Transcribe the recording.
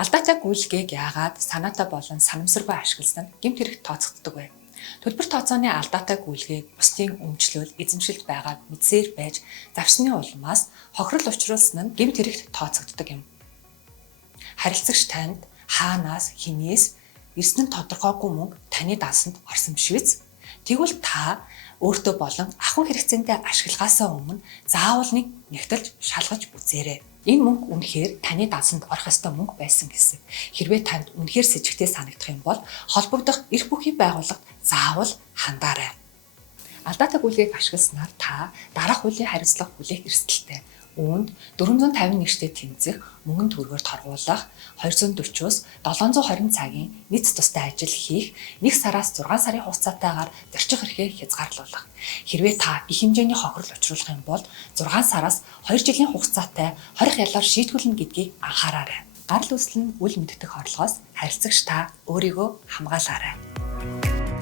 Алдаатай гүйлгээг яагаад санаатай болон санамсаргүй ашигласан нь гэмт хэрэгт тооцогддог вэ? Төлбөр тооцооны алдаатай гүйлгээг бусдын өмчлөөл эзэмшилд байгааг мэдсээр байж завсны улмаас хохирол учруулсан нь гэмт хэрэгт тооцогддог юм. Харилцагч танд хаанаас хинээс ирсэн нь тодорхойгүй мөнгө таны даасанд орсон биш биз? Тэгвэл та өөртөө болон ахуй хэрэгцээндээ ашиглагаасаа өмнө заавал нэг нэгтэлж шалгаж үзээрэй. Энэ мөнгө үнэхээр таны даасанд орох ёстой мөнгө байсан гэсэн. Хэрвээ танд үнэхээр с ิจ гтэй санагдах юм бол холбогдох эрх бүхий байгууллагад заавал хандаарай. Алдаатай гүйлгээг ашигласнаар та дараах хуулийн хариуцлага хүлээх эрсдэлтэй. Үүнд 451-т тэмцэх, мөнгөн төгрөгөөр торгуулах, 240-оос 720 цагийн нийт тустай ажил хийх, 1 сараас 6 сарын хугацаатайгаар зорчих эрхээ хязгаарлуулах. Хэрвээ та их хэмжээний хохирол учруулах юм бол 6 сараас 2 жилийн хугацаатай хорих ялаар шийтгүүлнэ гэдгийг анхаараарай. Гарал үүсэл нь үл мэддэг орлогоос харилцагч та өөрийгөө хамгаалаарай.